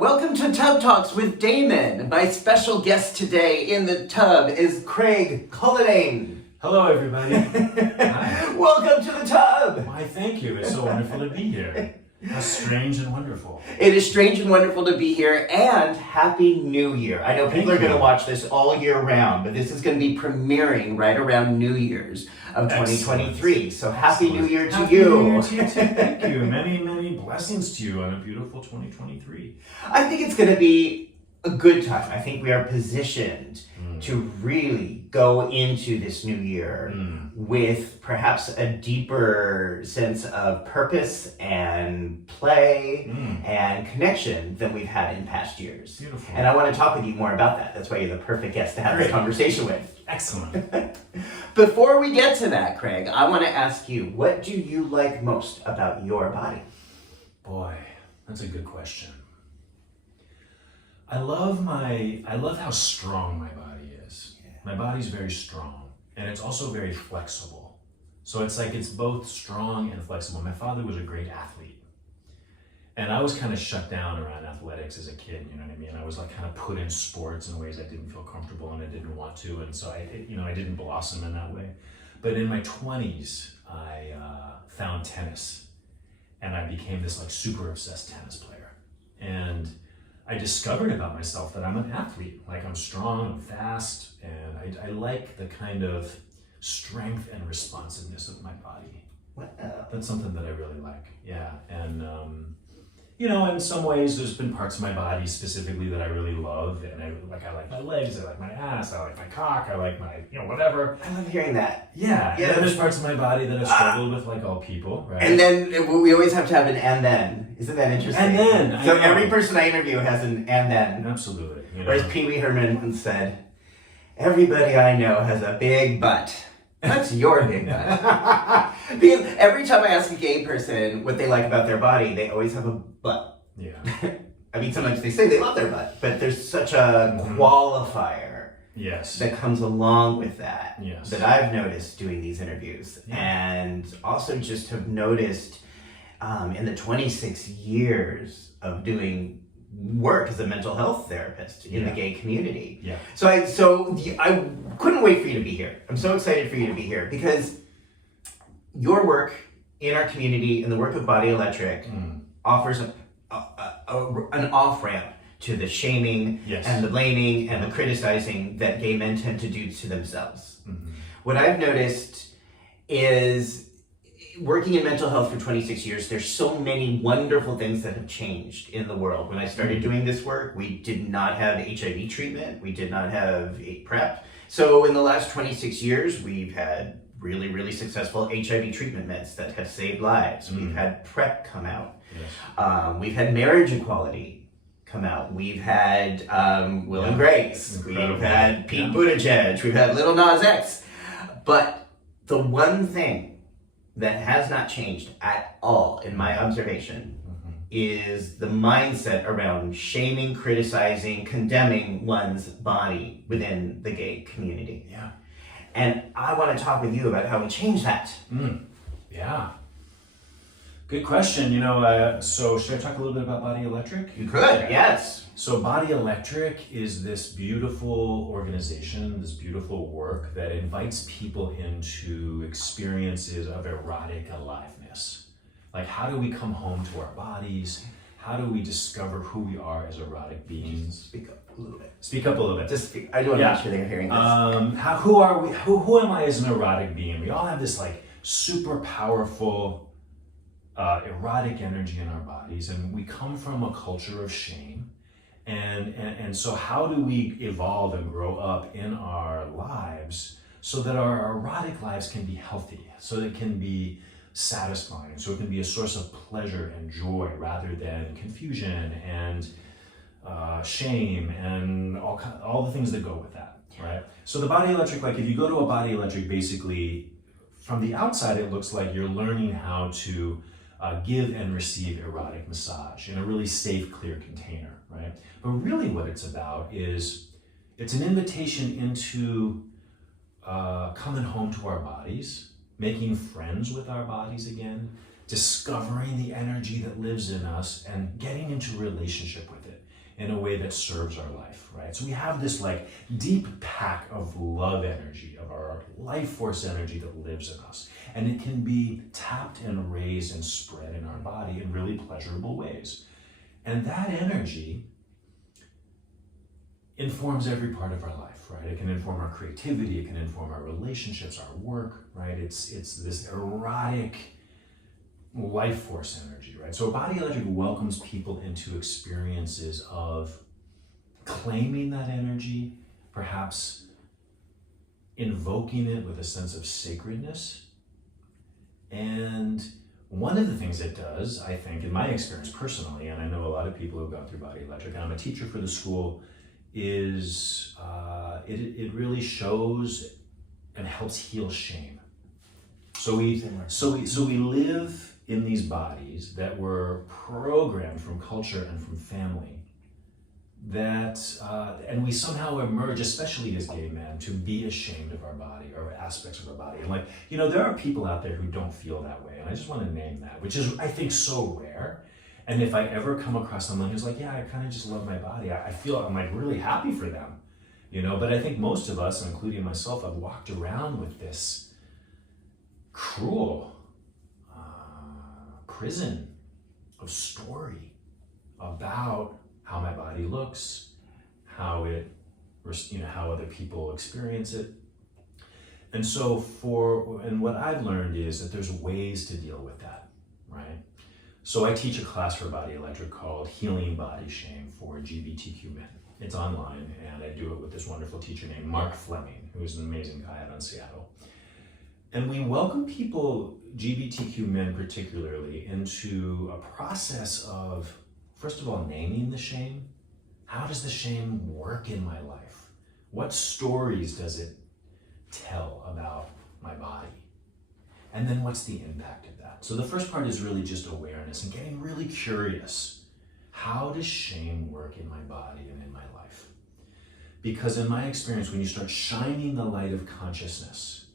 welcome to Tub Talks with Damon. My special guest today in the tub is Craig Cullinane. Hello, everybody. Hi. Welcome to the tub. Why, thank you. It's so wonderful to be here. How strange and wonderful. It is strange and wonderful to be here, and Happy New Year. I know people are going to watch this all year round, but this is going to be premiering right around New Year's of 2023. So Happy New Year to Happy you. New Year to you too. Thank you. Many, many blessings to you on a beautiful 2023. I think it's going to be a good time. I think we are positioned to really go into this new year with perhaps a deeper sense of purpose and play and connection than we've had in past years. Beautiful. And I want to talk with you more about that. That's why you're the perfect guest to have this conversation with. Excellent. Before we get to that, Craig, I want to ask you, what do you like most about your body? Boy, that's a good question. I love how strong my body is. Yeah. My body's very strong, and it's also very flexible. So it's both strong and flexible. My father was a great athlete, and I was kind of shut down around athletics as a kid, you know what I mean? I was like kind of put in sports in ways I didn't feel comfortable and I didn't want to, and so I didn't blossom in that way. But in my 20s, I found tennis, and I became this like super obsessed tennis player. And I discovered about myself that I'm an athlete. Like, I'm strong, I'm fast, and I like the kind of strength and responsiveness of my body. That's something that I really like. Yeah, and in some ways, there's been parts of my body specifically that I really love, and I like my legs, I like my ass, I like my cock, I like my whatever. I love hearing that. Yeah. And then there's parts of my body that I've struggled with, like all people, right? And then we always have to have an and then. Isn't that interesting? And then. So every person I interview has an and then. Absolutely. Whereas Pee Wee Herman once said, everybody I know has a big butt. What's your big butt? Because every time I ask a gay person what they like about their body, they always have a butt. Yeah. I mean, sometimes they say they love their butt, but there's such a qualifier that comes along with that that I've noticed doing these interviews. Yeah. And also just have noticed in the 26 years of doing work as a mental health therapist in the gay community. Yeah. So I couldn't wait for you to be here. I'm so excited for you to be here because your work in our community and the work of Body Electric offers an off-ramp to the shaming and the blaming and the criticizing that gay men tend to do to themselves. What I've noticed is, working in mental health for 26 years, there's so many wonderful things that have changed in the world. When I started doing this work, we did not have HIV treatment. We did not have PrEP. So in the last 26 years, we've had really, really successful HIV treatment meds that have saved lives. We've had PrEP come out. Yes. We've had marriage equality come out. We've had Will and Grace. Incredible. We've had Pete Buttigieg. We've had Little Nas X. But the one thing that has not changed at all, in my observation, is the mindset around shaming, criticizing, condemning one's body within the gay community. Yeah. And I want to talk with you about how we change that. Yeah. Good question. So should I talk a little bit about Body Electric? You could, yes. So Body Electric is this beautiful organization, this beautiful work that invites people into experiences of erotic aliveness. Like, how do we come home to our bodies? How do we discover who we are as erotic beings? Speak up a little bit. Speak up a little bit. Just speak. I do want to make sure they're hearing this. Who are we? Who am I as an erotic being? We all have this like super powerful erotic energy in our bodies, and we come from a culture of shame. And so how do we evolve and grow up in our lives so that our erotic lives can be healthy, so that it can be satisfying, so it can be a source of pleasure and joy rather than confusion and shame and all the things that go with that, right? So the Body Electric, like if you go to a Body Electric, basically from the outside it looks like you're learning how to give and receive erotic massage in a really safe, clear container, right? But really what it's about is, it's an invitation into coming home to our bodies, making friends with our bodies again, discovering the energy that lives in us and getting into relationship with it. in a way that serves our life, right? So we have this like deep pack of love energy, of our life force energy that lives in us. And it can be tapped and raised and spread in our body in really pleasurable ways. And that energy informs every part of our life, right? It can inform our creativity, it can inform our relationships, our work, right? It's this erotic life force energy, right? So Body Electric welcomes people into experiences of claiming that energy, perhaps invoking it with a sense of sacredness. And one of the things it does, I think, in my experience personally, and I know a lot of people who've gone through Body Electric, and I'm a teacher for the school, is it really shows and helps heal shame. So we live in these bodies that were programmed from culture and from family that, and we somehow emerge, especially as gay men, to be ashamed of our body or aspects of our body. And like, you know, there are people out there who don't feel that way. And I just want to name that, which is, I think, so rare. And if I ever come across someone who's like, yeah, I kind of just love my body, I feel I'm like really happy for them, you know, but I think most of us, including myself, have walked around with this cruel prison of story about how my body looks, how it, you know, how other people experience it. And so what I've learned is that there's ways to deal with that, right? So I teach a class for Body Electric called Healing Body Shame for LGBTQ Men. It's online, and I do it with this wonderful teacher named Mark Fleming, who is an amazing guy out in Seattle. And we welcome people, LGBTQ men particularly, into a process of, first of all, naming the shame. How does the shame work in my life? What stories does it tell about my body? And then what's the impact of that? So the first part is really just awareness and getting really curious. How does shame work in my body and in my life? Because in my experience, when you start shining the light of consciousness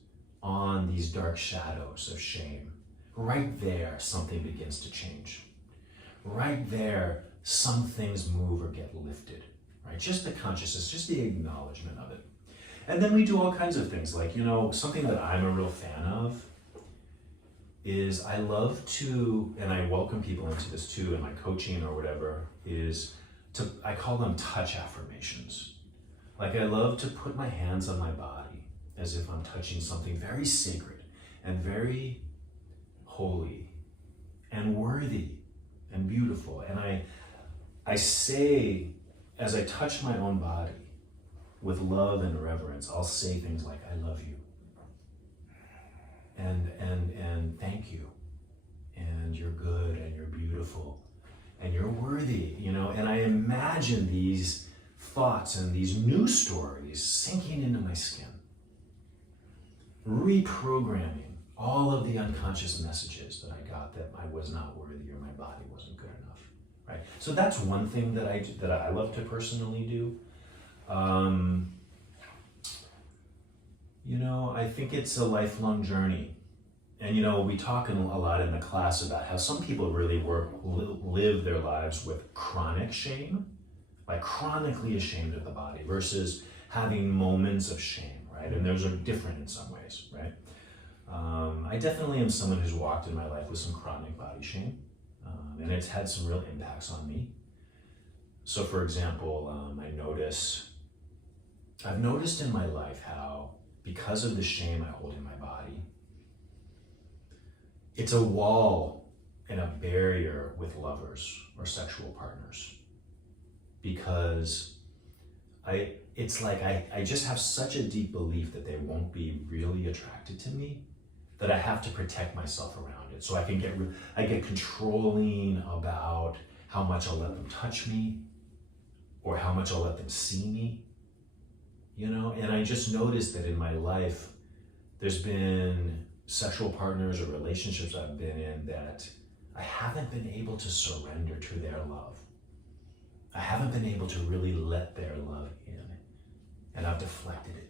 on these dark shadows of shame, right there, something begins to change. Right there, some things move or get lifted, right? Just the consciousness, just the acknowledgement of it. And then we do all kinds of things, like, you know, something that I'm a real fan of is I love to, and I welcome people into this too in my coaching or whatever, I call them touch affirmations. Like, I love to put my hands on my body as if I'm touching something very sacred and very holy and worthy and beautiful. And I say, as I touch my own body with love and reverence, I'll say things like, I love you, and thank you, and you're good, and you're beautiful, and you're worthy, you know. And I imagine these thoughts and these new stories sinking into my skin, reprogramming all of the unconscious messages that I got that I was not worthy or my body wasn't good enough, right? So that's one thing that I love to personally do. You know, I think it's a lifelong journey. And, you know, we talk a lot in the class about how some people really live their lives with chronic shame, like chronically ashamed of the body, versus having moments of shame, right? And those are different in some ways, right? I definitely am someone who's walked in my life with some chronic body shame, and it's had some real impacts on me. So, for example, I've noticed in my life how, because of the shame I hold in my body, it's a wall and a barrier with lovers or sexual partners. Because it's like I just have such a deep belief that they won't be really attracted to me that I have to protect myself around it. So I get controlling about how much I'll let them touch me or how much I'll let them see me, you know? And I just noticed that in my life, there's been sexual partners or relationships I've been in that I haven't been able to surrender to their love. I haven't been able to really let their love in, and I've deflected it.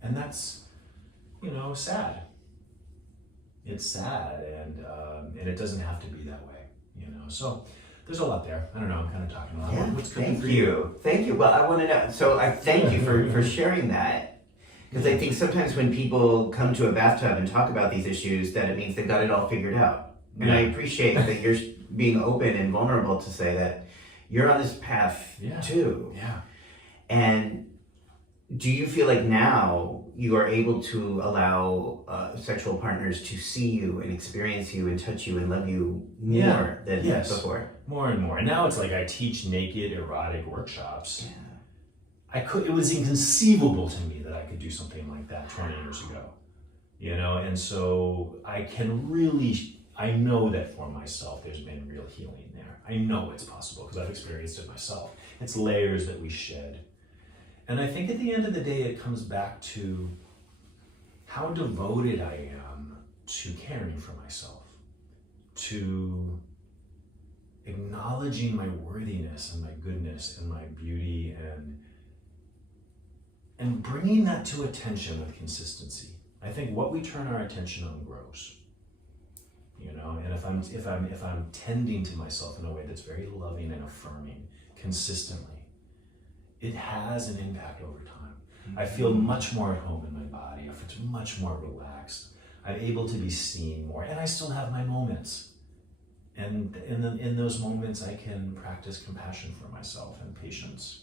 And that's, you know, sad. It's sad, and it doesn't have to be that way, you know. So there's a lot there. I don't know, I'm kind of talking a lot. Yeah, What's cooking thank you. Thank you. Well, I want to know. So I thank you for sharing that. Because I think sometimes when people come to a bathtub and talk about these issues, that it means they've got it all figured out. And I appreciate that you're being open and vulnerable to say that you're on this path too. Yeah. And do you feel like now you are able to allow sexual partners to see you and experience you and touch you and love you more than before? More and more. And now it's like I teach naked erotic workshops. Yeah. It was inconceivable to me that I could do something like that 20 years ago, and so I know that for myself, there's been real healing there. I know it's possible because I've experienced it myself. It's layers that we shed. And I think at the end of the day, it comes back to how devoted I am to caring for myself, to acknowledging my worthiness and my goodness and my beauty and bringing that to attention with consistency. I think what we turn our attention on grows, and if I'm tending to myself in a way that's very loving and affirming consistently, it has an impact over time. Mm-hmm. I feel much more at home in my body. I feel much more relaxed. I'm able to be seen more, and I still have my moments. And in those moments, I can practice compassion for myself and patience.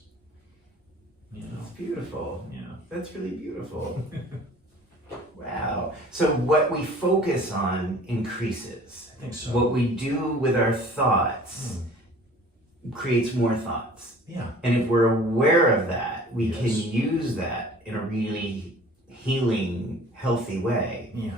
That's beautiful. Yeah. That's really beautiful. Wow. So what we focus on increases. I think so. What we do with our thoughts creates more thoughts. Yeah. And if we're aware of that, we can use that in a really healing, healthy way. Yeah.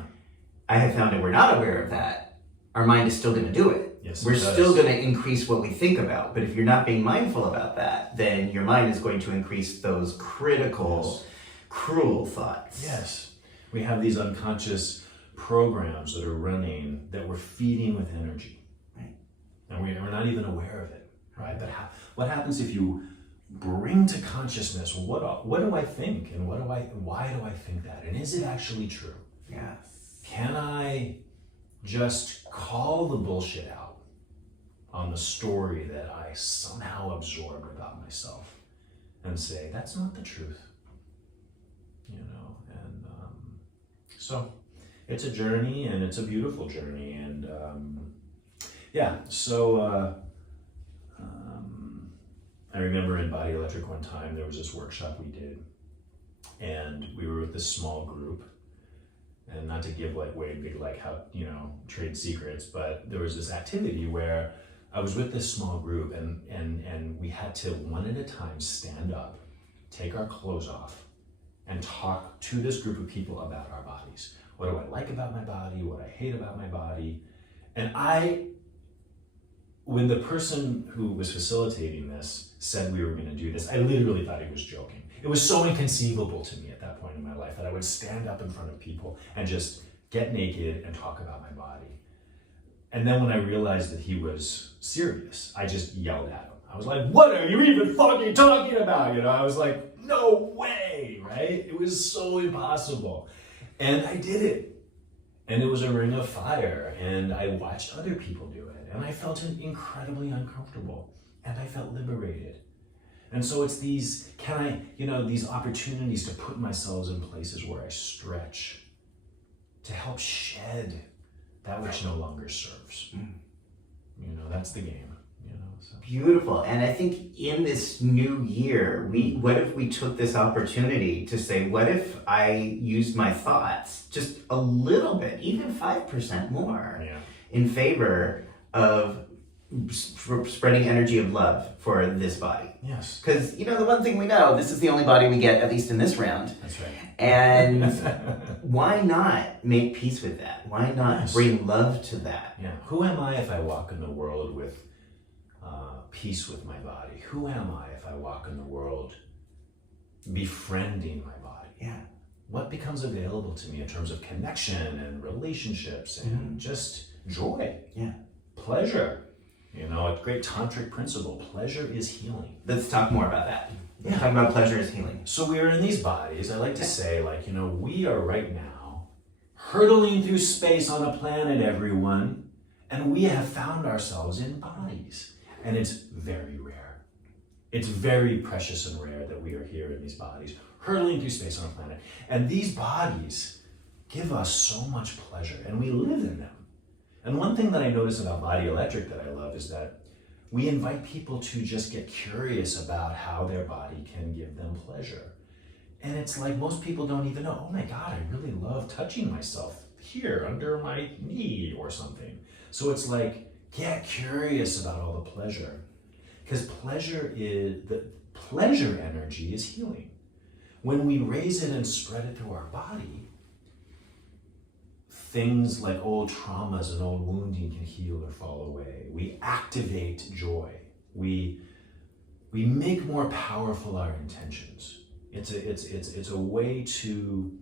I have found if we're not aware of that, our mind is still going to do it. Yes, we're still going to increase what we think about. But if you're not being mindful about that, then your mind is going to increase those critical, cruel thoughts. Yes. We have these unconscious programs that are running that we're feeding with energy. Right. And we're not even aware of it. Right? But what happens if you bring to consciousness, what do I think? And why do I think that? And is it actually true? Yes. Can I just call the bullshit out on the story that I somehow absorbed about myself and say, that's not the truth, and so it's a journey, and it's a beautiful journey, and I remember in Body Electric one time, there was this workshop we did, and we were with this small group. And not to give trade secrets, but there was this activity where I was with this small group and we had to one at a time stand up, take our clothes off, and talk to this group of people about our bodies. What do I like about my body? What I hate about my body? And when the person who was facilitating this said we were going to do this, I literally thought he was joking. It was so inconceivable to me at that point in my life that I would stand up in front of people and just get naked and talk about my body. And then when I realized that he was serious, I just yelled at him. I was like, what are you even fucking talking about? I was like, no way, right? It was so impossible. And I did it. And it was a ring of fire. And I watched other people do it. And I felt incredibly uncomfortable. And I felt liberated. And so it's these opportunities to put myself in places where I stretch to help shed that which no longer serves. That's the game. So. Beautiful. And I think in this new year, what if we took this opportunity to say, what if I used my thoughts just a little bit, even 5% more, in favor of spreading energy of love for this body? Yes. Because, the one thing we know, this is the only body we get, at least in this round. That's right. And why not make peace with that? Why not bring love to that? Yeah. Who am I if I walk in the world with peace with my body? Who am I if I walk in the world befriending my body? Yeah. What becomes available to me in terms of connection and relationships and just joy? Yeah. Pleasure. A great tantric principle. Pleasure is healing. Let's talk more about that. Yeah. Talk about pleasure is healing. So we are in these bodies. I like to say, we are right now hurtling through space on a planet, everyone, and we have found ourselves in bodies. And it's very rare. It's very precious and rare that we are here in these bodies, hurtling through space on a planet. And these bodies give us so much pleasure, and we live in them. And one thing that I notice about Body Electric that I love is that we invite people to just get curious about how their body can give them pleasure. And it's like most people don't even know, oh my God, I really love touching myself here under my knee or something. So it's like, get curious about all the pleasure. Because the pleasure energy is healing. When we raise it and spread it through our body, things like old traumas and old wounding can heal or fall away. We activate joy. We make more powerful our intentions. It's a way to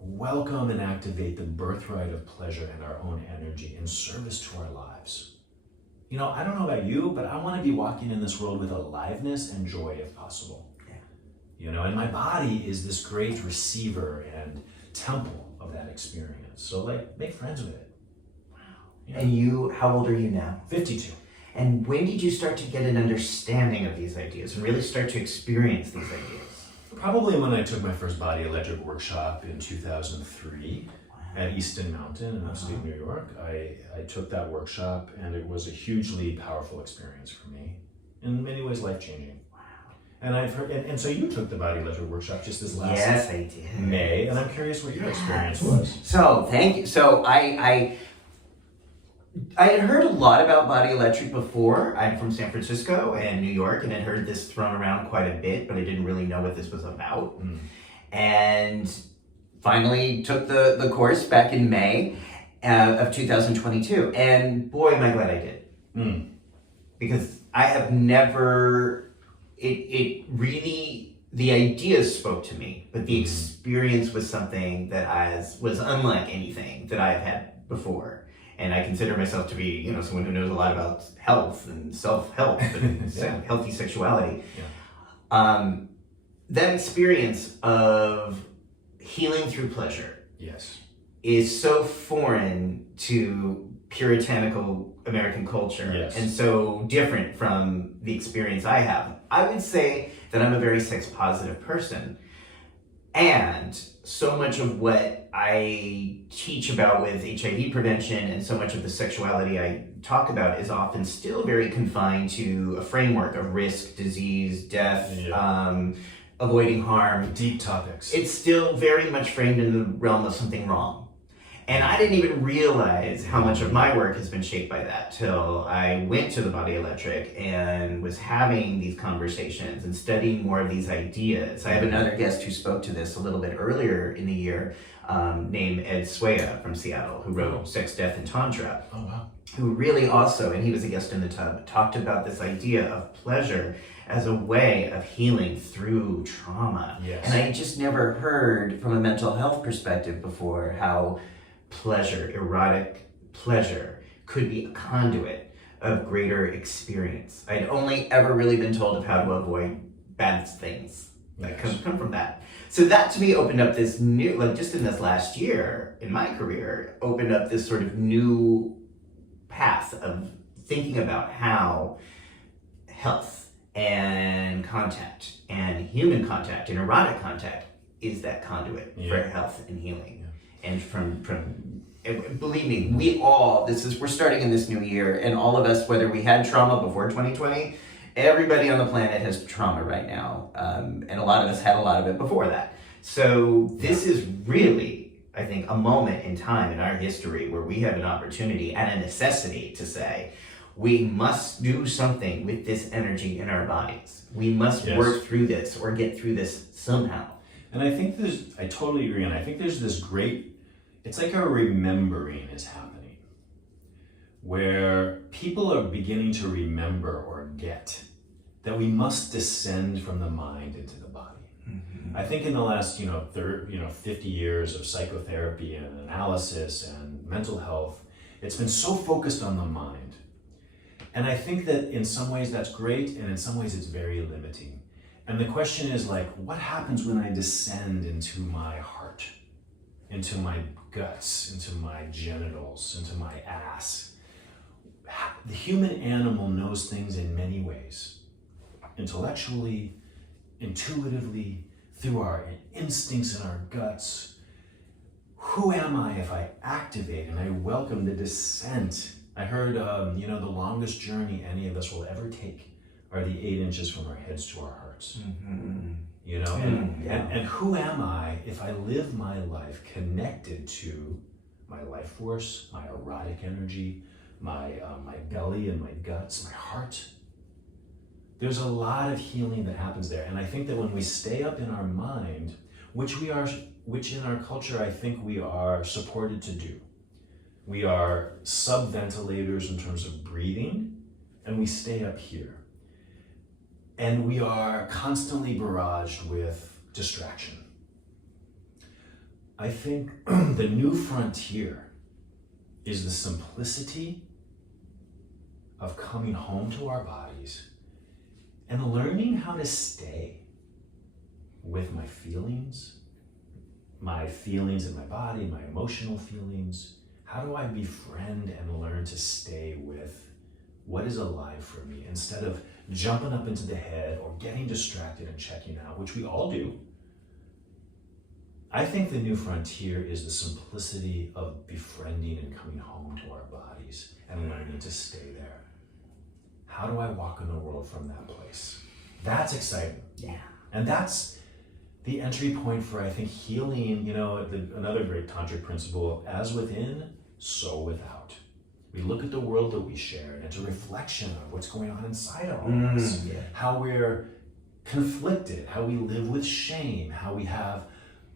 welcome and activate the birthright of pleasure and our own energy in service to our lives. You know, I don't know about you, but I want to be walking in this world with aliveness and joy if possible. Yeah. You know, and my body is this great receiver and temple of that experience. So like, make friends with it. Wow. Yeah. And how old are you now? 52. And when did you start to get an understanding of these ideas and really start to experience these ideas? Probably when I took my first Body Electric workshop in 2003 at Easton Mountain in upstate New York. I took that workshop, and it was a hugely powerful experience for me. In many ways, life-changing. Wow. And I've heard, and so you took the Body Electric workshop just this last Yes, I did. May, and I'm curious what your experience was. So, thank you. So I had heard a lot about Body Electric before. I'm from San Francisco and New York, and had heard this thrown around quite a bit, but I didn't really know what this was about. And finally took the course back in May of 2022. And boy, am I glad I did. Because I have never, it really, the ideas spoke to me, but the experience was something that was unlike anything that I have had before. And I consider myself to be, you know, someone who knows a lot about health and self-help and healthy sexuality. Yeah. That experience of healing through pleasure is so foreign to puritanical American culture and so different from the experience I have. I would say that I'm a very sex-positive person. And so much of what I teach about with HIV prevention and so much of the sexuality I talk about is often still very confined to a framework of risk, disease, death, avoiding harm. Deep topics. It's still very much framed in the realm of something wrong. And I didn't even realize how much of my work has been shaped by that till I went to the Body Electric and was having these conversations and studying more of these ideas. I have another guest who spoke to this a little bit earlier in the year, named Ed Swaya from Seattle, who wrote Sex, Death, and Tantra. Oh, wow. Who really also, and he was a guest in the tub, talked about this idea of pleasure as a way of healing through trauma. Yes. And I just never heard from a mental health perspective before how pleasure, erotic pleasure, could be a conduit of greater experience. I'd only ever really been told of how to avoid bad things that come from that. So that to me opened up this new, like just in this last year in my career, opened up this sort of new path of thinking about how health and contact and human contact and erotic contact is that conduit for health and healing. And from believe me, we're starting in this new year, and all of us, whether we had trauma before 2020, everybody on the planet has trauma right now. And a lot of us had a lot of it before that. So this is really, I think, a moment in time in our history where we have an opportunity and a necessity to say, we must do something with this energy in our bodies. We must work through this or get through this somehow. And I think I totally agree, and I think there's this it's like a remembering is happening, where people are beginning to remember or get that we must descend from the mind into the body. Mm-hmm. I think in the last, 50 years of psychotherapy and analysis and mental health, it's been so focused on the mind. And I think that in some ways that's great, and in some ways it's very limiting. And the question is like, what happens when I descend into my heart, into my guts, into my genitals, into my ass? the human animal knows things in many ways, intellectually, intuitively, through our instincts and our guts. Who am I if I activate and I welcome the descent? I heard, the longest journey any of us will ever take are the 8 inches from our heads to our hearts. Mm-hmm. And who am I if I live my life connected to my life force, my erotic energy, my belly and my guts, my heart? There's a lot of healing that happens there. And I think that when we stay up in our mind, which in our culture I think we are supported to do. We are subventilators in terms of breathing, and we stay up here. And we are constantly barraged with distraction. I think the new frontier is the simplicity of coming home to our bodies and learning how to stay with my feelings in my body, my emotional feelings. How do I befriend and learn to stay with what is alive for me instead of jumping up into the head or getting distracted and checking out, which we all do? I think the new frontier is the simplicity of befriending and coming home to our bodies and learning to stay there. How do I walk in the world from that place? That's exciting. Yeah. And that's the entry point for, I think, healing, another great tantric principle, as within, so without. We look at the world that we share, and it's a reflection of what's going on inside of all of us. Yeah. How we're conflicted, how we live with shame, how we have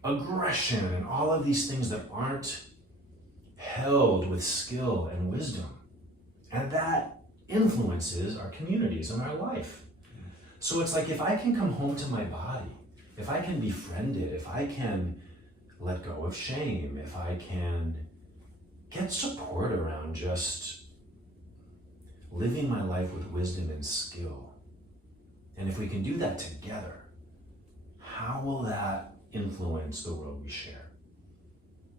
aggression, and all of these things that aren't held with skill and wisdom. And that influences our communities and our life. So it's like, if I can come home to my body, if I can befriend it, if I can let go of shame, if I can get support around just living my life with wisdom and skill, and if we can do that together, how will that influence the world we share?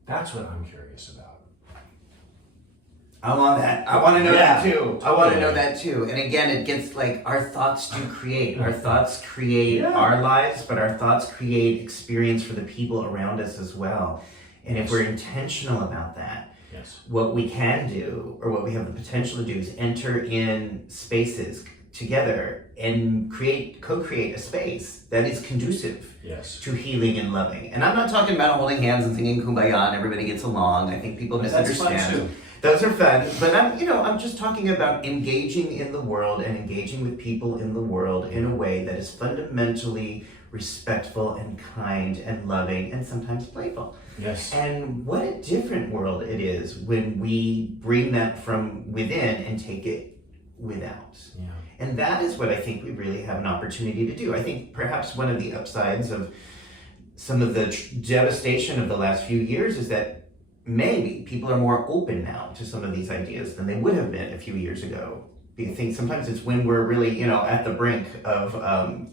That's what I'm curious about. I want that. I want to know that too. I want to know that too. And again, it gets like, our thoughts do create. Our thoughts create our lives, but our thoughts create experience for the people around us as well. And if we're intentional about that, what we can do, or what we have the potential to do, is enter in spaces together and co-create a space that is conducive to healing and loving. And I'm not talking about holding hands and singing Kumbaya and everybody gets along. I think people misunderstand. That's fun too. Those are fun, but I'm just talking about engaging in the world and engaging with people in the world in a way that is fundamentally respectful and kind and loving and sometimes playful. Yes. And what a different world it is when we bring that from within and take it without. Yeah. And that is what I think we really have an opportunity to do. I think perhaps one of the upsides of some of the devastation of the last few years is that maybe people are more open now to some of these ideas than they would have been a few years ago. I think sometimes it's when we're really, at the brink of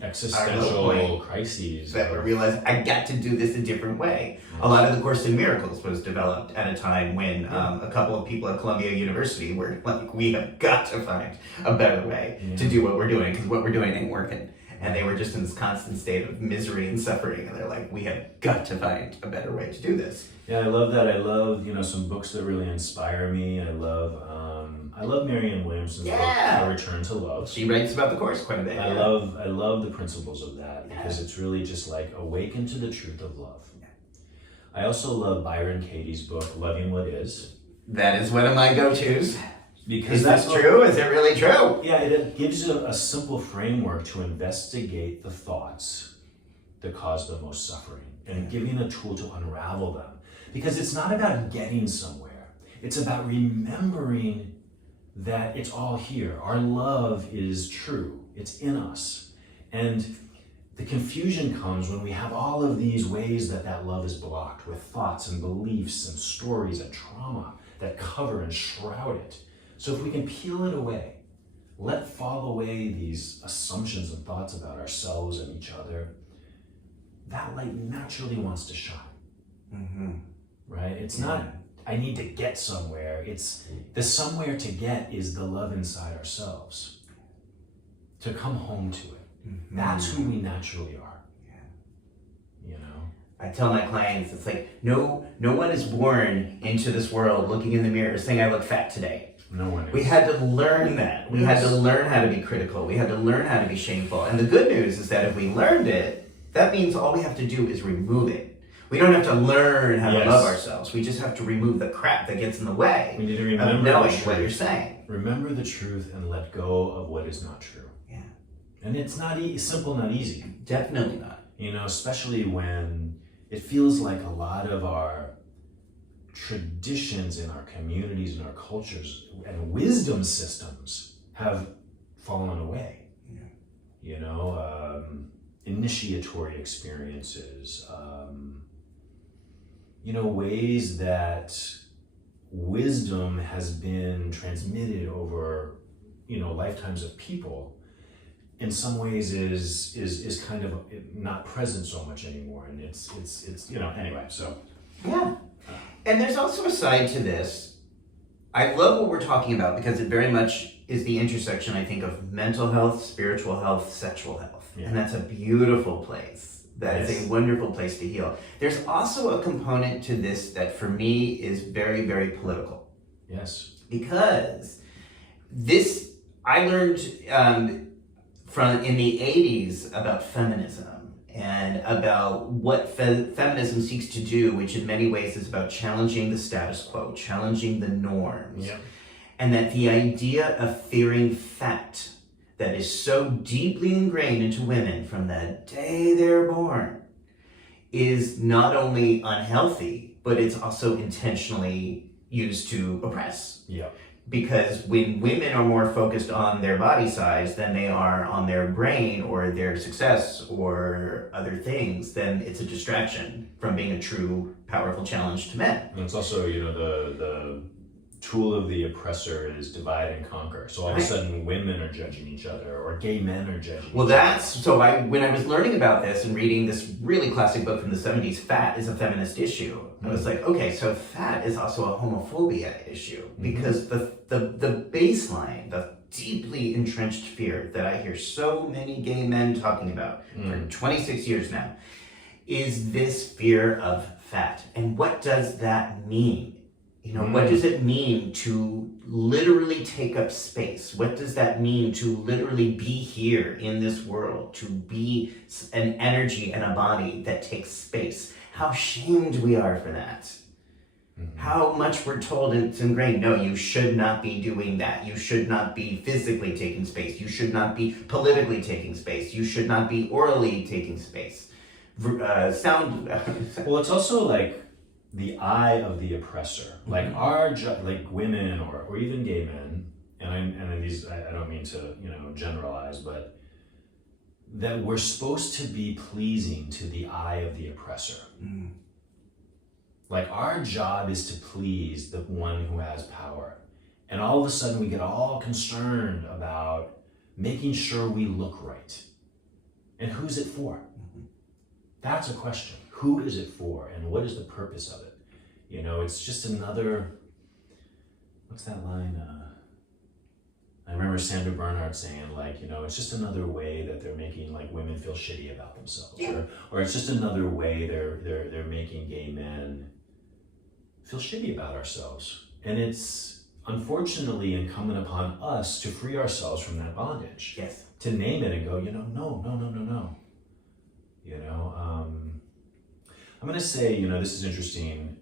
existential crises that we realize, I got to do this a different way. A lot of the Course in Miracles was developed at a time when a couple of people at Columbia University were like, we have got to find a better way to do what we're doing, because what we're doing ain't working. And they were just in this constant state of misery and suffering. And they're like, we have got to find a better way to do this. Yeah, I love that. I love, some books that really inspire me. I love Marianne Williamson's book, A Return to Love. She writes about the Course quite a bit. I love the principles of that, because it's really just like awaken to the truth of love. Yeah. I also love Byron Katie's book, Loving What Is. That is one of my go-tos. Because is that true? Is it really true? Yeah, it gives you a simple framework to investigate the thoughts that cause the most suffering, and giving a tool to unravel them. Because it's not about getting somewhere. It's about remembering that it's all here. Our love is true. It's in us. And the confusion comes when we have all of these ways that love is blocked, with thoughts and beliefs and stories and trauma that cover and shroud it. So if we can peel it away, let fall away these assumptions and thoughts about ourselves and each other, that light naturally wants to shine. Mm-hmm. Right? It's not I need to get somewhere. It's the somewhere to get is the love inside ourselves. To come home to it. Mm-hmm. That's who we naturally are. Yeah. You know? I tell my clients, it's like, no one is born into this world looking in the mirror saying, I look fat today. No one is. We had to learn that. We had to learn how to be critical. We had to learn how to be shameful. And the good news is that if we learned it, that means all we have to do is remove it. We don't have to learn how to love ourselves. We just have to remove the crap that gets in the way. We need to remember knowing what you're saying. Remember the truth and let go of what is not true. Yeah. And it's not simple, not easy. Definitely not. You know, especially when it feels like a lot of our traditions in our communities and our cultures and wisdom systems have fallen away. Yeah. You know, initiatory experiences, you know, ways that wisdom has been transmitted over, you know, lifetimes of people, in some ways is kind of not present so much anymore. And it's you know, anyway, so. Yeah. And there's also a side to this. I love what we're talking about because it very much is the intersection, I think, of mental health, spiritual health, sexual health. Yeah. And that's a beautiful place. That is a wonderful place to heal. There's also a component to this that for me is very, very political. Yes. Because this, I learned from in the 80s about feminism and about what feminism seeks to do, which in many ways is about challenging the status quo, challenging the norms. Yeah. And that the idea of fearing fat that is so deeply ingrained into women from the day they're born is not only unhealthy, but it's also intentionally used to oppress. Yeah. Because when women are more focused on their body size than they are on their brain or their success or other things, then it's a distraction from being a true, powerful challenge to men. And it's also, you know, the tool of the oppressor is divide and conquer. So all of a sudden women are judging each other or gay men are judging each other. When I was learning about this and reading this really classic book from the 70s, Fat is a Feminist Issue. I was like, okay, so fat is also a homophobia issue because the baseline, the deeply entrenched fear that I hear so many gay men talking about for 26 years now is this fear of fat. And what does that mean? You know, what does it mean to literally take up space? What does that mean to literally be here in this world, to be an energy and a body that takes space? How shamed we are for that. Mm-hmm. How much we're told it's ingrained. No, you should not be doing that. You should not be physically taking space. You should not be politically taking space. You should not be orally taking space. Well, it's also like the eye of the oppressor, like like women or even gay men, and these I don't mean to, you know, generalize, but that we're supposed to be pleasing to the eye of the oppressor. Like our job is to please the one who has power, and all of a sudden we get all concerned about making sure we look right. And who's it for? That's a question. Who is it for, and what is the purpose of it? You know, it's just another, what's that line? I remember Sandra Bernhard saying, like, you know, it's just another way that they're making like women feel shitty about themselves, or it's just another way they're making gay men feel shitty about ourselves. And it's unfortunately incumbent upon us to free ourselves from that bondage. Yes. To name it and go, you know, no. You know, I'm going to say, you know, this is interesting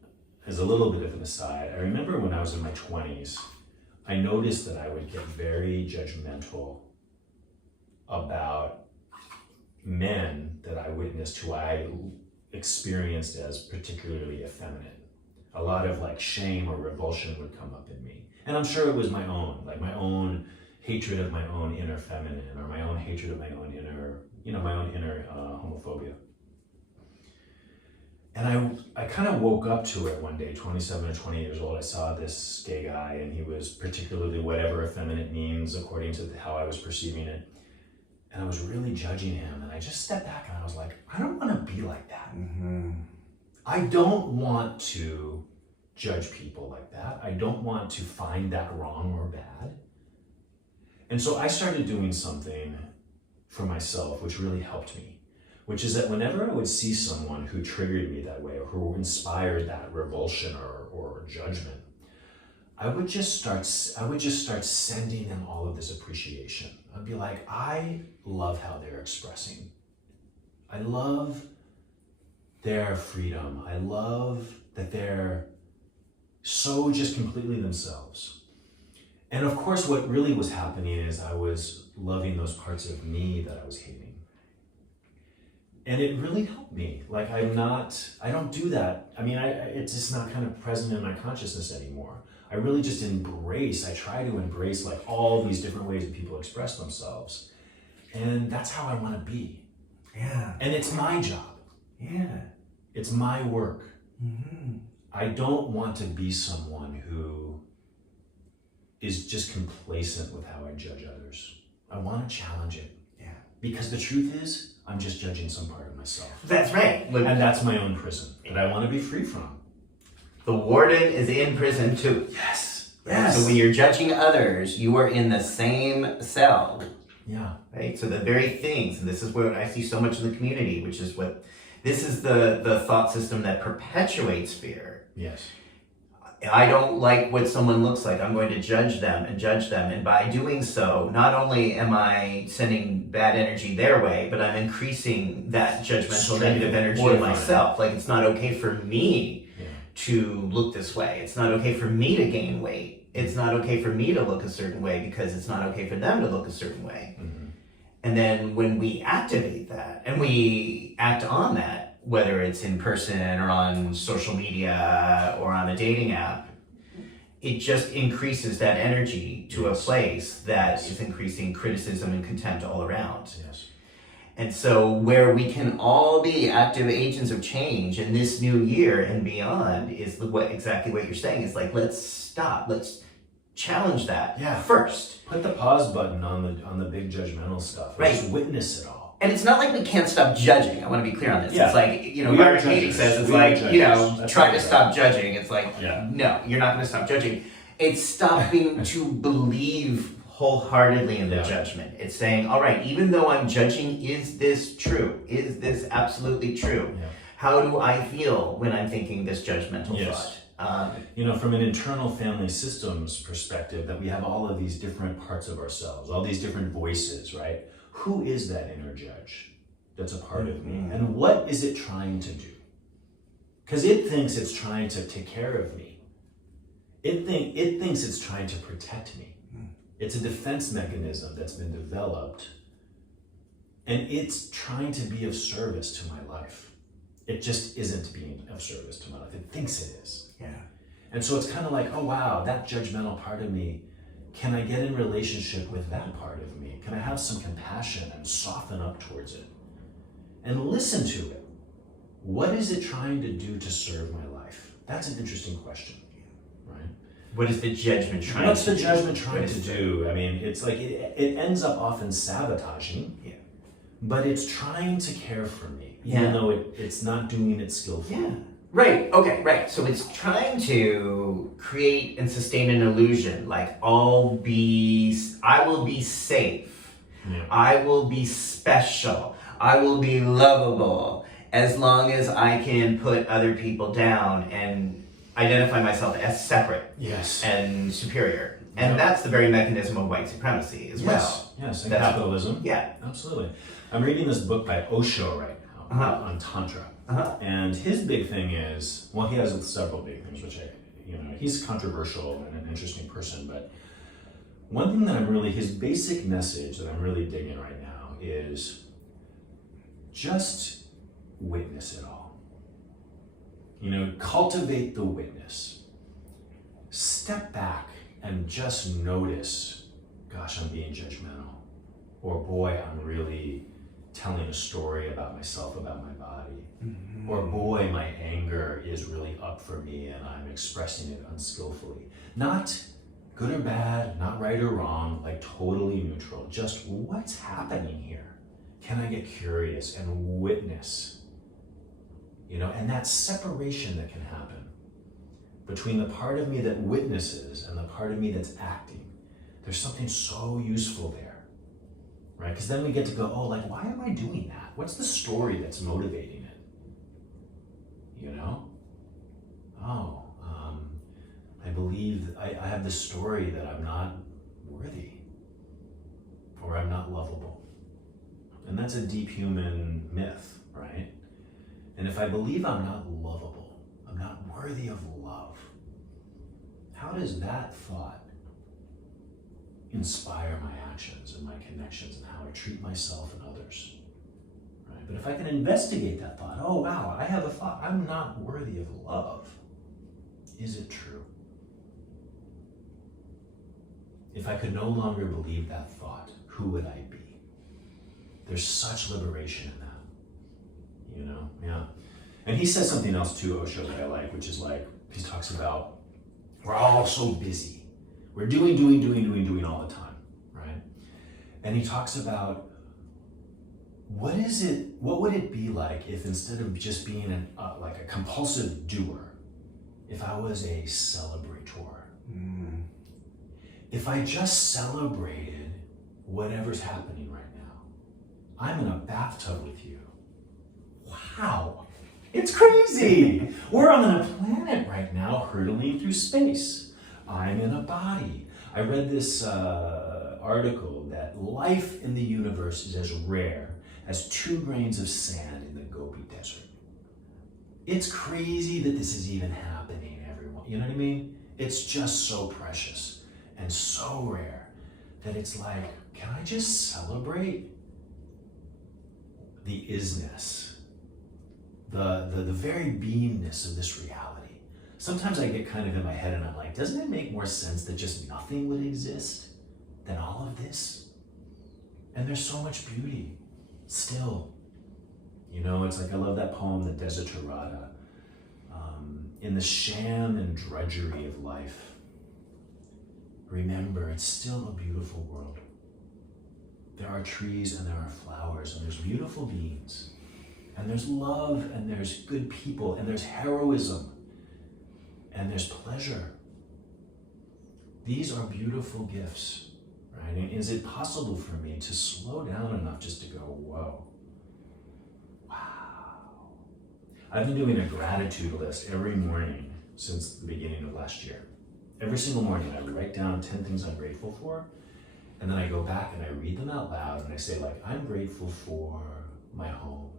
as a little bit of an aside. I remember when I was in my 20s, I noticed that I would get very judgmental about men that I witnessed who I experienced as particularly effeminate. A lot of like shame or revulsion would come up in me. And I'm sure it was my own hatred of my own inner feminine, or my own hatred of my own inner, you know, my own inner homophobia. And I kind of woke up to it one day, 27 or 20 years old. I saw this gay guy, and he was particularly whatever effeminate means according to how I was perceiving it. And I was really judging him, and I just stepped back and I was like, I don't want to be like that. I don't want to judge people like that. I don't want to find that wrong or bad. And so I started doing something for myself, which really helped me, which is that whenever I would see someone who triggered me that way or who inspired that revulsion or judgment, I would just start sending them all of this appreciation. I'd be like, I love how they're expressing. I love their freedom. I love that they're so just completely themselves. And of course, what really was happening is I was loving those parts of me that I was hating. And it really helped me. Like I don't do that. I mean, it's just not kind of present in my consciousness anymore. I really just I try to embrace like all these different ways that people express themselves. And that's how I want to be. Yeah. And it's my job. Yeah. It's my work. Mm-hmm. I don't want to be someone who is just complacent with how I judge others. I want to challenge it. Yeah. Because the truth is, I'm just judging some part of myself. That's right. And that's my own prison that I want to be free from. The warden is in prison too. Yes. Yes. So when you're judging others, you are in the same cell. Yeah. Right? So the very things, and this is what I see so much in the community, which is this is the thought system that perpetuates fear. Yes. I don't like what someone looks like. I'm going to judge them. And by doing so, not only am I sending bad energy their way, but I'm increasing that judgmental negative energy in myself. Like it's not okay for me to look this way. It's not okay for me to gain weight. It's not okay for me to look a certain way because it's not okay for them to look a certain way. Mm-hmm. And then when we activate that and we act on that, whether it's in person or on social media or on a dating app, it just increases that energy to a place that is increasing criticism and contempt all around. Yes. And so where we can all be active agents of change in this new year and beyond is exactly what you're saying. It's like, let's stop. Let's challenge that first. Put the pause button on the big judgmental stuff. Right. Just witness it all. And it's not like we can't stop judging. I want to be clear on this. Yeah. It's like, Byron Katie says, it's like, try to stop judging. It's like, no, you're not going to stop judging. It's stopping to believe wholeheartedly in the judgment. It's saying, all right, even though I'm judging, is this true? Is this absolutely true? Yeah. How do I feel when I'm thinking this judgmental thought? From an internal family systems perspective, that we have all of these different parts of ourselves, all these different voices, right? Who is that inner judge that's a part of me? And what is it trying to do? Because it thinks it's trying to take care of me. It thinks it's trying to protect me. It's a defense mechanism that's been developed, and it's trying to be of service to my life. It just isn't being of service to my life. It thinks it is. Yeah. And so it's kind of like, oh wow, that judgmental part of me, can I get in relationship with that part of me? Can I have some compassion and soften up towards it? And listen to it. What is it trying to do to serve my life? That's an interesting question, right? What is the judgment trying to do? What's the judgment trying to do? I mean, it's like it ends up often sabotaging, but it's trying to care for me, even though it's not doing it skillfully. Yeah. Right, okay, right. So it's trying to create and sustain an illusion, like I will be safe, I will be special, I will be lovable, as long as I can put other people down and identify myself as separate and superior. And that's the very mechanism of white supremacy as well. Yes, and capitalism. Yeah. Absolutely. I'm reading this book by Osho right now on Tantra. And his big thing is, he has several big things, which he's controversial and an interesting person, but one thing that his basic message that I'm really digging right now is just witness it all. Cultivate the witness. Step back and just notice, gosh, I'm being judgmental. Or boy, I'm really telling a story about myself, about my body. Mm-hmm. Or boy, my anger is really up for me and I'm expressing it unskillfully. Not good or bad, not right or wrong, like totally neutral. Just what's happening here? Can I get curious and witness? And that separation that can happen between the part of me that witnesses and the part of me that's acting, there's something so useful there, right? Because then we get to go, oh, like, why am I doing that? What's the story that's motivating it? You know? Oh, I believe I have this story that I'm not worthy or I'm not lovable. And that's a deep human myth, right? And if I believe I'm not lovable, I'm not worthy of love, how does that thought inspire my actions and my connections and how I treat myself and others? Right? But if I can investigate that thought, oh wow, I have a thought, I'm not worthy of love. Is it true? If I could no longer believe that thought, who would I be? There's such liberation in that, you know? Yeah. And he says something else too, Osho, that I like, which is like, he talks about, we're all so busy. We're doing all the time, right? And he talks about, what would it be like if instead of just being like a compulsive doer, if I was a celebrator? If I just celebrated whatever's happening right now. I'm in a bathtub with you. Wow, it's crazy. We're on a planet right now hurtling through space. I'm in a body. I read this article that life in the universe is as rare as 2 grains of sand in the Gobi Desert. It's crazy that this is even happening, everyone. You know what I mean? It's just so precious and so rare that it's like, can I just celebrate the isness, the very beingness of this reality? Sometimes I get kind of in my head and I'm like, doesn't it make more sense that just nothing would exist than all of this? And there's so much beauty still. You know, it's like, I love that poem, The Desiderata. In the sham and drudgery of life, remember, it's still a beautiful world. There are trees and there are flowers and there's beautiful beings and there's love and there's good people and there's heroism and there's pleasure. These are beautiful gifts, right? And is it possible for me to slow down enough just to go, whoa, wow. I've been doing a gratitude list every morning since the beginning of last year. Every single morning I write down 10 things I'm grateful for, and then I go back and I read them out loud and I say, like, I'm grateful for my home.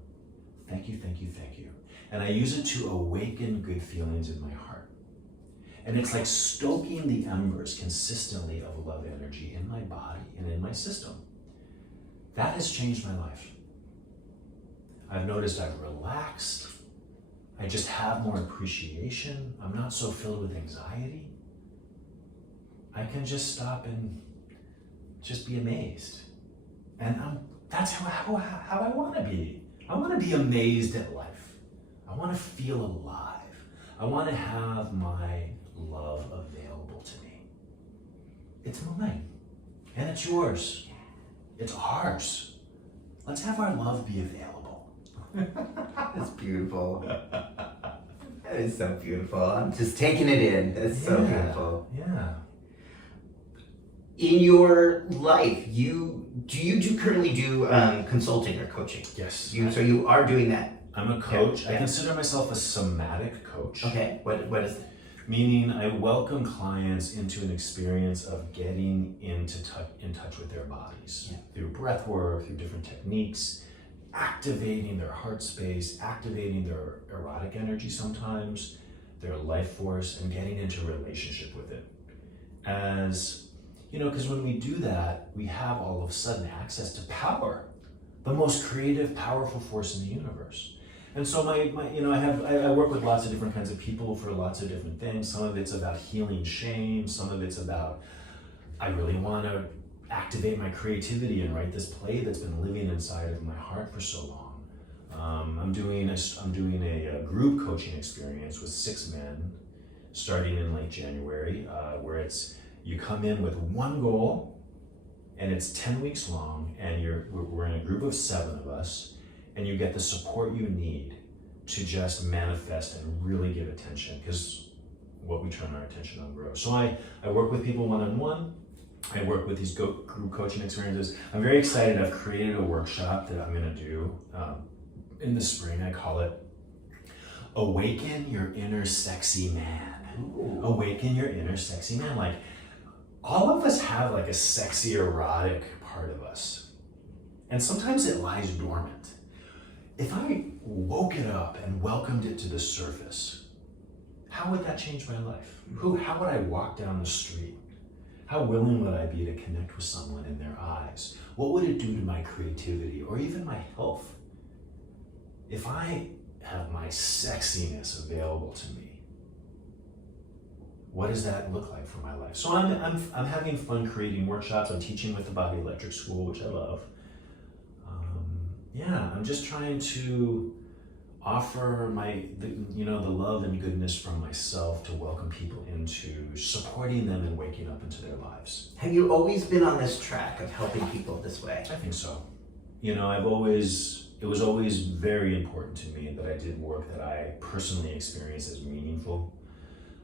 Thank you, thank you, thank you. And I use it to awaken good feelings in my heart. And it's like stoking the embers consistently of love energy in my body and in my system. That has changed my life. I've noticed I've relaxed. I just have more appreciation. I'm not so filled with anxiety. I can just stop and just be amazed. And that's how I want to be. I want to be amazed at life. I want to feel alive. I want to have my love available to me. It's mine, and it's yours. It's ours. Let's have our love be available. That's beautiful. That is so beautiful. I'm just taking it in. That's so beautiful. Yeah. In your life, do you currently do consulting or coaching? Yes. So you are doing that. I'm a coach. Yeah. I consider myself a somatic coach. Okay. What is it? Meaning I welcome clients into an experience of getting in touch with their bodies through breath work, through different techniques, activating their heart space, activating their erotic energy sometimes, their life force, and getting into relationship with it. As you know, because when we do that, we have all of a sudden access to power, the most creative, powerful force in the universe. And so I work with lots of different kinds of people for lots of different things. Some of it's about healing shame. Some of it's about, I really want to activate my creativity and write this play that's been living inside of my heart for so long. I'm doing a group coaching experience with 6 men starting in late January, where you come in with one goal, and it's 10 weeks long, and we're in a group of 7 of us, and you get the support you need to just manifest and really give attention. Because what we turn our attention on grows. So I work with people one-on-one. I work with these group coaching experiences. I'm very excited. I've created a workshop that I'm going to do in the spring. I call it Awaken Your Inner Sexy Man. Ooh. Awaken your inner sexy man. Like, all of us have like a sexy, erotic part of us. And sometimes it lies dormant. If I woke it up and welcomed it to the surface, how would that change my life? How would I walk down the street? How willing would I be to connect with someone in their eyes? What would it do to my creativity or even my health? If I have my sexiness available to me, what does that look like for my life? So I'm having fun creating workshops. I'm teaching with the Body Electric School, which I love. I'm just trying to offer the love and goodness from myself to welcome people into supporting them and waking up into their lives. Have you always been on this track of helping people this way? I think so. It was always very important to me that I did work that I personally experienced as meaningful.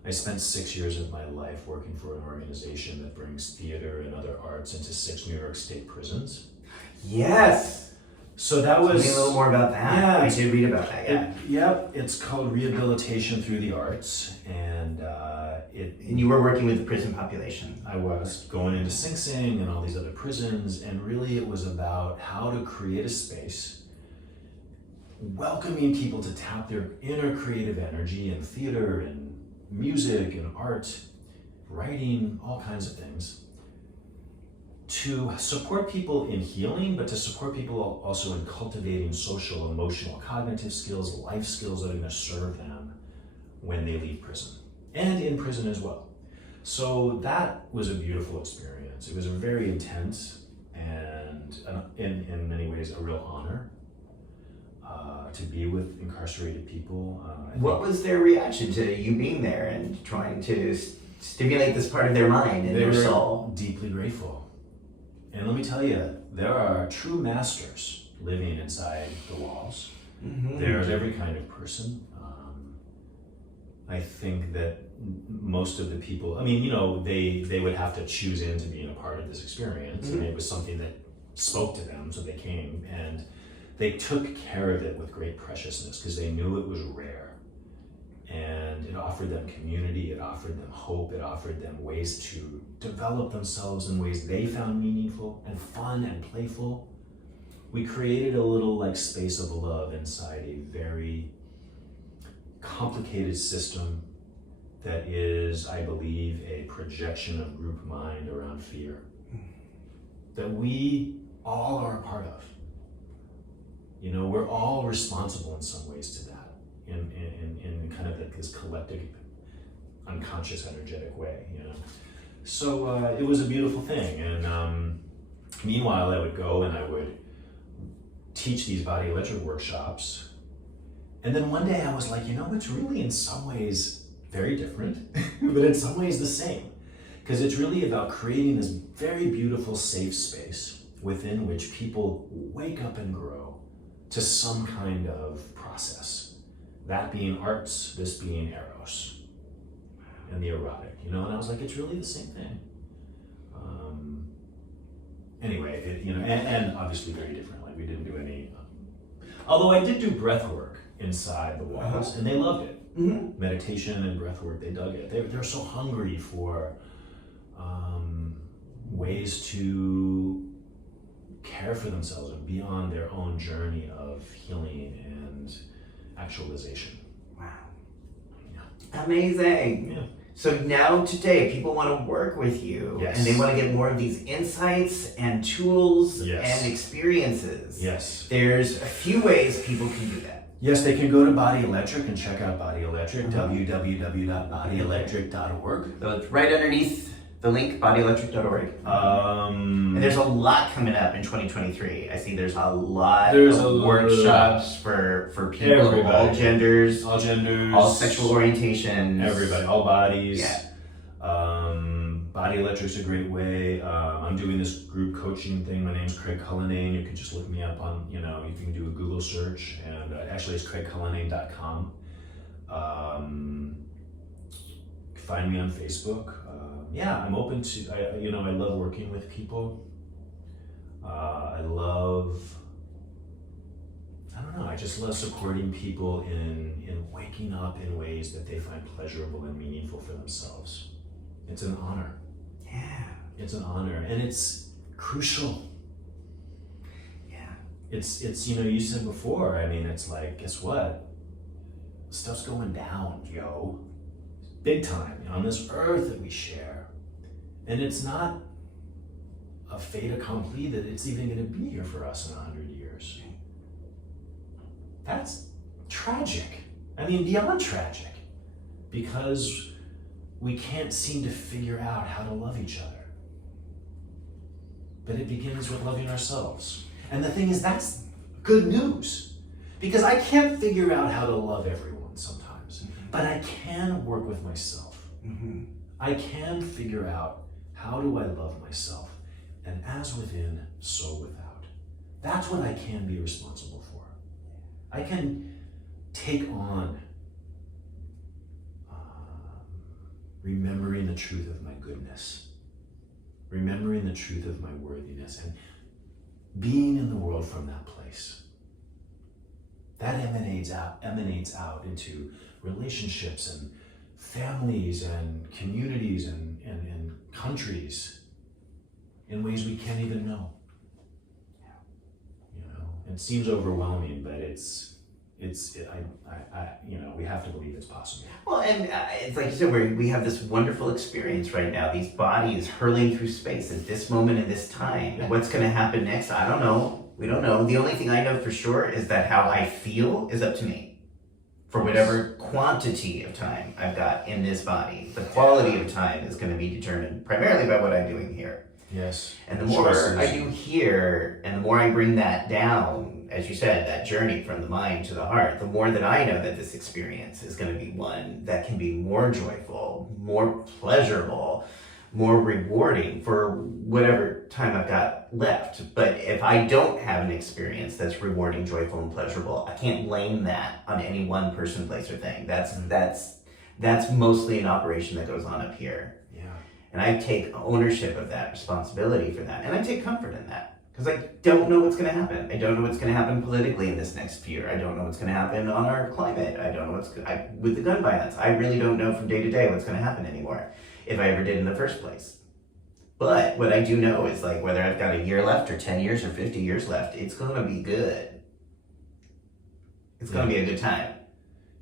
I spent 6 years of my life working for an organization that brings theater and other arts into 6 New York State prisons. Yes! So that was... Tell me a little more about that. Yeah. I did read about that, yeah. It's called Rehabilitation Through the Arts, and And you were working with the prison population. I was going into Sing Sing and all these other prisons, and really it was about how to create a space welcoming people to tap their inner creative energy in theater and music and art, writing, all kinds of things, to support people in healing, but to support people also in cultivating social, emotional, cognitive skills, life skills that are going to serve them when they leave prison, and in prison as well. So that was a beautiful experience. It was a very intense and in many ways a real honor to be with incarcerated people. What was their reaction to you being there and trying to stimulate this part of their mind and their soul? Deeply grateful. And let me tell you, there are true masters living inside the walls. Mm-hmm. There's every kind of person. I think that most of the people, they would have to choose into being a part of this experience. Mm-hmm. And it was something that spoke to them, so they came. And they took care of it with great preciousness because they knew it was rare. And it offered them community, it offered them hope, it offered them ways to develop themselves in ways they found meaningful and fun and playful. We created a little space of love inside a very complicated system that is, I believe, a projection of group mind around fear that we all are a part of. We're all responsible in some ways to that, in kind of this collective, unconscious, energetic way. So it was a beautiful thing, and meanwhile, I would go and I would teach these body electric workshops, and then one day I was like, it's really in some ways very different, but in some ways the same, because it's really about creating this very beautiful, safe space within which people wake up and grow to some kind of process. That being arts, this being eros, and the erotic, and I was like, it's really the same thing. Anyway, and obviously very different. We didn't do any, although I did do breath work inside the walls, and they loved it. Mm-hmm. Meditation and breath work, they dug it. They're so hungry for ways to care for themselves and be on their own journey of healing and actualization. Wow. Yeah. Amazing. Yeah. So now today, people want to work with you, yes, and they want to get more of these insights and tools, yes, and experiences. Yes. There's a few ways people can do that. Yes, they can go to Body Electric and check out Body Electric, www.bodyelectric.org. So it's right underneath the link, bodyelectric.org. And there's a lot coming up in 2023. I see there's a lot of workshops for people of all genders, all sexual orientations, everybody, all bodies. Yeah. Body Electric's a great way. I'm doing this group coaching thing. My name's Craig Cullinane. You can just look me up on, you can do a Google search, and actually it's craigcullinane.com. find me on Facebook. Yeah, I'm open to, I love working with people. I just love supporting people in waking up in ways that they find pleasurable and meaningful for themselves. It's an honor. Yeah. It's an honor, and it's crucial. Yeah. It's you said before, it's like, guess what? Stuff's going down, yo. Big time, on this earth that we share. And it's not a fait accompli that it's even going to be here for us in 100 years. That's tragic. Beyond tragic. Because we can't seem to figure out how to love each other. But it begins with loving ourselves. And the thing is, that's good news. Because I can't figure out how to love everyone sometimes. But I can work with myself. Mm-hmm. I can figure out, how do I love myself? And as within, so without. That's what I can be responsible for. I can take on remembering the truth of my goodness, remembering the truth of my worthiness, and being in the world from that place. That emanates out into relationships and families and communities and countries in ways we can't even know. It seems overwhelming, but we have to believe it's possible. Well, and it's like you said, we have this wonderful experience right now. These bodies hurling through space at this moment in this time. And what's going to happen next? I don't know. We don't know. The only thing I know for sure is that how I feel is up to me. For whatever quantity of time I've got in this body, the quality of time is going to be determined primarily by what I'm doing here. Yes. And the more I do here, and the more I bring that down, as you said, that journey from the mind to the heart, the more that I know that this experience is going to be one that can be more joyful, more pleasurable, more rewarding for whatever time I've got left. But if I don't have an experience that's rewarding, joyful, and pleasurable, I can't blame that on any one person, place, or thing. That's mostly an operation that goes on up here. And I take ownership of that, responsibility for that. And I take comfort in that. Because I don't know what's going to happen. I don't know what's going to happen politically in this next year. I don't know what's going to happen on our climate. I don't know with the gun violence. I really don't know from day to day what's going to happen anymore, if I ever did in the first place. But what I do know is, like, whether I've got a year left or 10 years or 50 years left, it's going to be good. It's going to be a good time.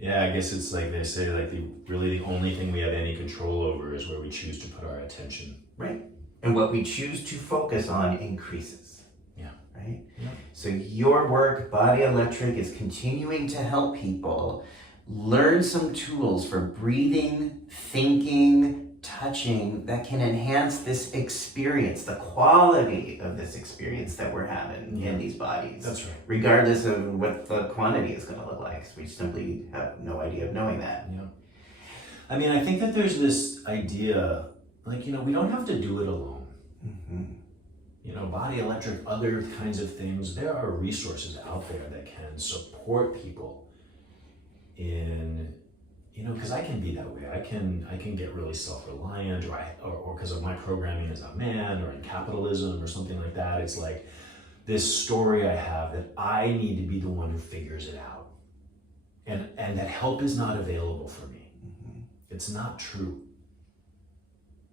Yeah, I guess it's like they say, like, the only thing we have any control over is where we choose to put our attention. Right. And what we choose to focus on increases. Yeah. Right? Yeah. So your work, Body Electric, is continuing to help people learn some tools for breathing, thinking, touching that can enhance this experience, the quality of this experience that we're having in these bodies. That's right. Regardless of what the quantity is going to look like. We simply have no idea of knowing that. Yeah. I think that there's this idea, like, we don't have to do it alone. Mm-hmm. Body Electric, other kinds of things, there are resources out there that can support people in, because I can be that way. I can get really self-reliant, or because of my programming as a man, or in capitalism or something like that. It's like this story I have that I need to be the one who figures it out. And that help is not available for me. Mm-hmm. It's not true.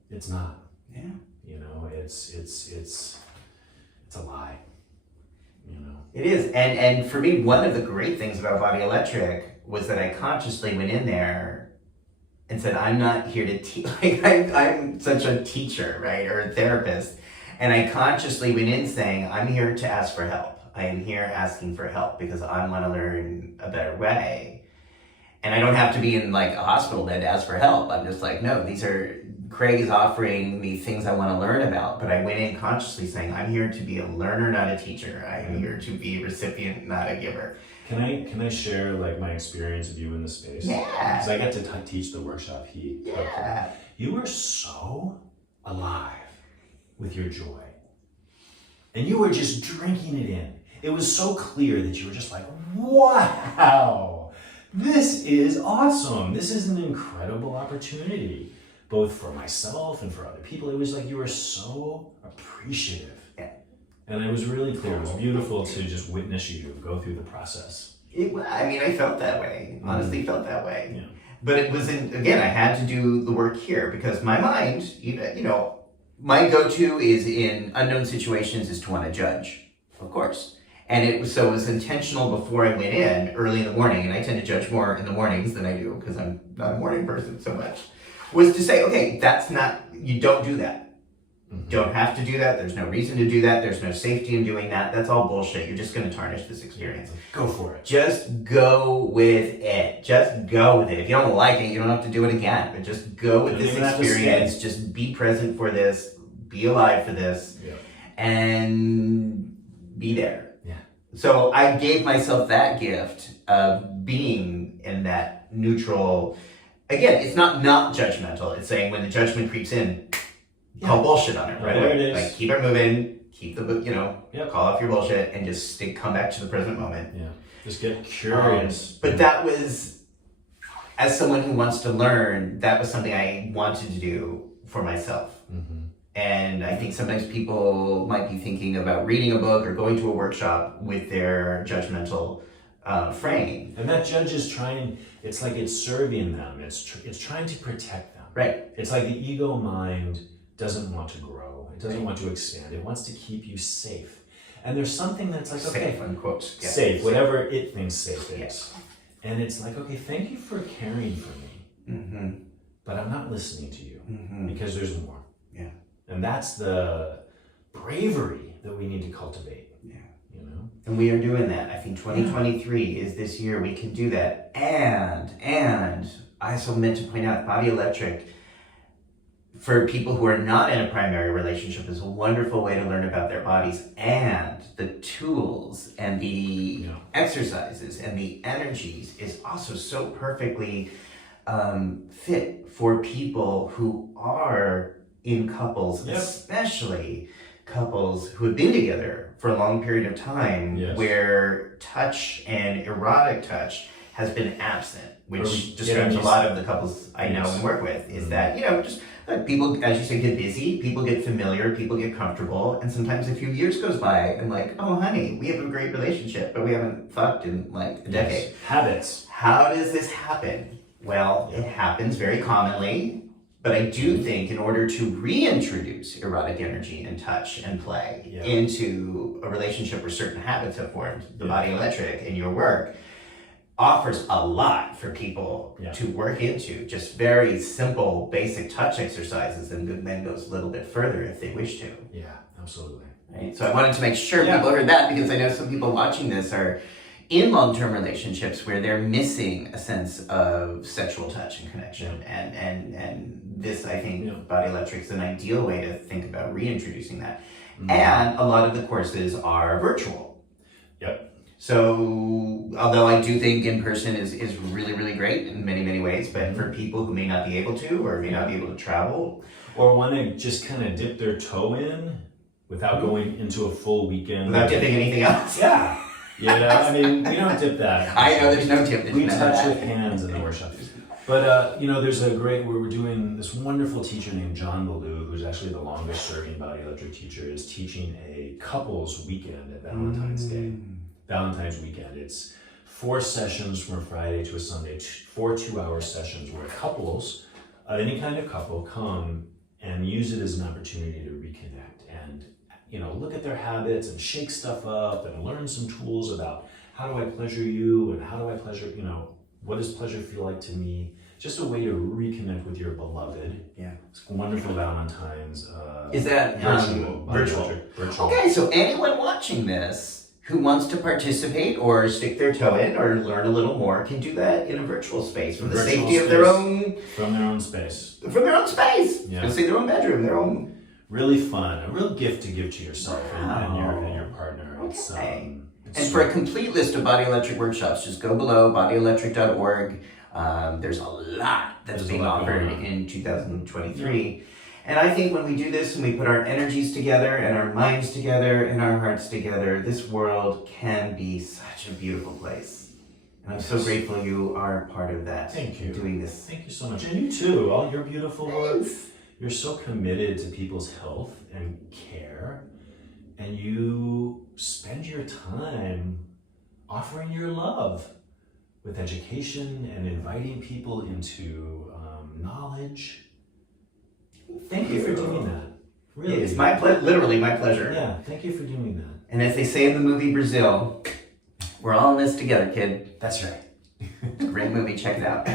It's not. Yeah. It's a lie. It is. And for me, one of the great things about Body Electric was that I consciously went in there and said, I'm not here to teach. I'm such a teacher, right? Or a therapist. And I consciously went in saying, I'm here to ask for help. I am here asking for help because I want to learn a better way. And I don't have to be in like a hospital bed to ask for help. I'm just like, no, Craig is offering me things I want to learn about. But I went in consciously saying, I'm here to be a learner, not a teacher. I am here to be a recipient, not a giver. Can I share like my experience of you in the space? Yeah. Because I got to teach the workshop. Yeah. You were so alive with your joy. And you were just drinking it in. It was so clear that you were just like, wow, this is awesome. This is an incredible opportunity. both for myself and for other people. It was like you were so appreciative. Yeah. And it was really clear. It was beautiful to just witness you go through the process. I felt that way. Honestly, felt that way. Yeah. But it was again, I had to do the work here because my mind, my go-to is in unknown situations is to want to judge, of course. And it was intentional before I went in early in the morning, and I tend to judge more in the mornings than I do because I'm not a morning person so much, was to say, okay, you don't do that. Mm-hmm. Don't have to do that. There's no reason to do that. There's no safety in doing that. That's all bullshit. You're just going to tarnish this experience. Go for it. Just go with it. Just go with it. If you don't like it, you don't have to do it again. But just go with this experience. Just be present for this. Be alive for this. Yeah. And be there. Yeah. So I gave myself that gift of being in that neutral. Again, it's not judgmental. It's saying when the judgment creeps in, call bullshit on it right away. It is. Like keep it moving, keep the call off your bullshit, and just come back to the present moment. Yeah, just get curious. But that was, as someone who wants to learn, that was something I wanted to do for myself. Mm-hmm. And I think sometimes people might be thinking about reading a book or going to a workshop with their judgmental frame. And that judge is trying. It's like it's serving them. It's trying to protect them. Right. It's like the ego mind doesn't want to grow. It doesn't want to expand. It wants to keep you safe. And there's something that's like, okay, safe, unquote. Yeah. Safe, whatever it thinks safe is. Yes. And it's like, okay, thank you for caring for me. Mm-hmm. But I'm not listening to you because there's more. Yeah. And that's the bravery that we need to cultivate. Yeah. And we are doing that. I think 2023 is this year we can do that. And I also meant to point out Body Electric, for people who are not in a primary relationship, is a wonderful way to learn about their bodies, and the tools and the exercises and the energies is also so perfectly fit for people who are in couples, especially couples who have been together for a long period of time, where touch and erotic touch has been absent, which describes a lot of the couples I know and work with, is that, just like people, as you say, get busy, people get familiar, people get comfortable, and sometimes a few years goes by and like, oh honey, we have a great relationship, but we haven't fucked in like a decade. Habits. How does this happen? Well, it happens very commonly, but I do think in order to reintroduce erotic energy and touch and play into a relationship where certain habits have formed, the Body Electric and your work offers a lot for people to work into. Just very simple, basic touch exercises, and then goes a little bit further if they wish to. Yeah, absolutely. Right? So I wanted to make sure people heard that, because I know some people watching this are in long-term relationships where they're missing a sense of sexual touch and connection. And this, I think, Body Electric is an ideal way to think about reintroducing that. Mm-hmm. And a lot of the courses are virtual. Yep. So, although I do think in person is really, really great in many, many ways, but for people who may not be able to, or may not be able to travel, or want to just kind of dip their toe in without going into a full weekend. Without dipping anything else. Yeah. I mean, we don't dip that. I know there's no tip. We touch with hands in the workshop. But, there's we're doing this wonderful teacher named John Ballou, who's actually the longest serving Body Electric teacher, is teaching a couples weekend at Valentine's Day. Valentine's weekend. It's 4 sessions from a Friday to a Sunday, 4 2-hour sessions where couples, any kind of couple, come and use it as an opportunity to reconnect and, look at their habits and shake stuff up and learn some tools about how do I pleasure you and how do I pleasure, what does pleasure feel like to me? Just a way to reconnect with your beloved. Yeah. It's wonderful Valentine's. Is that virtual? Virtual. Okay, so anyone watching this who wants to participate or stick their toe in or learn a little more can do that in a virtual space from the safety of their own... From their own space. From their own space. Yeah. Let's say their own bedroom, their own... Really fun. A real gift to give to yourself and your partner. Okay. And for a complete list of Body Electric workshops, just go below, bodyelectric.org. There's a lot that's being offered in 2023. And I think when we do this and we put our energies together and our minds together and our hearts together, this world can be such a beautiful place. And I'm so grateful you are part of that. Thank you. Doing this. Thank you so much. And you too. All your beautiful work. Thanks. You're so committed to people's health and care. And you spend your time offering your love with education and inviting people into knowledge. Thank you for doing that. Really. It's literally my pleasure. Yeah, thank you for doing that. And as they say in the movie Brazil, we're all in this together, kid. That's right. Great movie, check it out.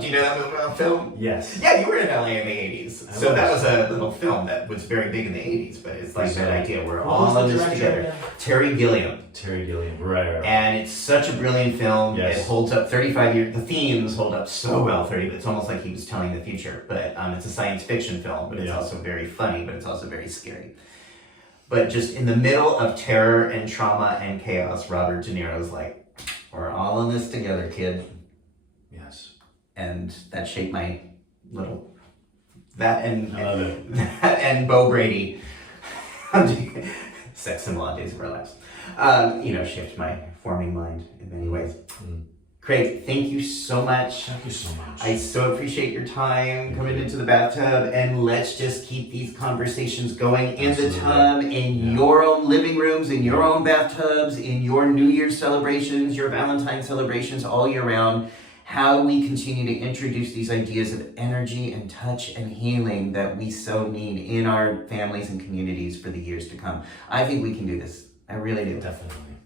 Do you know that movie film? Yes. Yeah, you were in LA in the 80s. So that was a little film that was very big in the 80s, but it's like that idea. We're all in this together. Again? Terry Gilliam. Terry Gilliam, right. And it's such a brilliant film. Yes. It holds up 35 years. The themes hold up so well. It's almost like he was telling the future. But it's a science fiction film, but it's also very funny, but it's also very scary. But just in the middle of terror and trauma and chaos, Robert De Niro's like, we're all in this together, kid. Yes. And that shaped my little... That I love it. That and Bo Brady. Sex and Law, Days of Our Lives. Shaped my forming mind in many ways. Craig, thank you so much. Thank you so much. I so appreciate your time coming into the bathtub, and let's just keep these conversations going in the tub, in your own living rooms, in your own bathtubs, in your New Year's celebrations, your Valentine's celebrations, all year round. How we continue to introduce these ideas of energy and touch and healing that we so need in our families and communities for the years to come. I think we can do this. I really do. Definitely.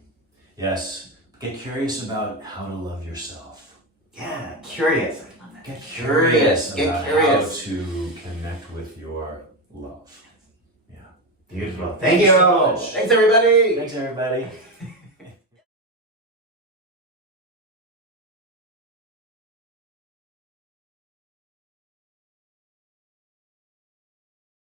Yes. Get curious about how to love yourself. Yeah, curious. I love that. Get curious. Get curious. How to connect with your love. Yeah. Beautiful. Thank you. So much. Thanks, everybody. Thanks, everybody.